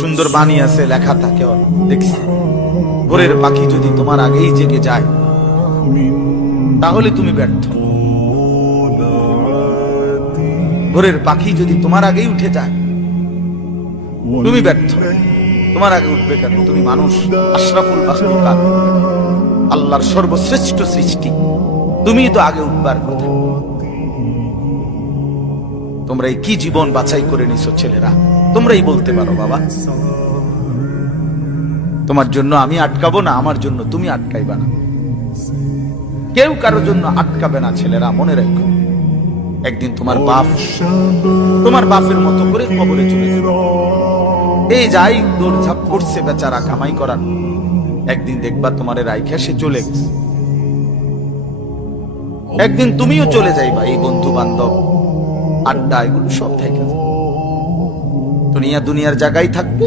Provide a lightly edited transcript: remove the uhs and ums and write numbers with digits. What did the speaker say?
সুন্দর বাণী আছে, লেখা থাকে, দেখছি ভোরের পাখি যদি তোমার আগেই জেগে যায় তাহলে তুমি ব্যর্থ। ভোরের পাখি যদি তোমার আগেই উঠে যায় তুমি ব্যর্থ। তোমার আগে উঠবে কেন? তুমি মানুষ, আশরাফুল মাখলুকাত, আল্লাহর সর্বশ্রেষ্ঠ সৃষ্টি, তুমি তো আগে উঠবার কথা। তোমরা এই কি জীবন বাছাই করে নিছো ছেলেরা, তোমরাই বলতে পারো বাবা। তোমার জন্য আমি আটকাবো না, আমার জন্য তুমি আটকাইবা না। কেউ কারোর জন্য আটকাবে না ছেলেরা, মনে রাখো। একদিন তোমার বাপের মতো করে কবরে চলে যাবে। এই যাই দৌড়ঝাঁপ করছে বেচারা কামাই করার, একদিন দেখবা তোমার রাইখা সে চলে গেছে। একদিন তুমিও চলে যাইবা। এই বন্ধু বান্ধব আড্ডা এগুলো সব থেকে দুনিয়ার জায়গায় থাকবে।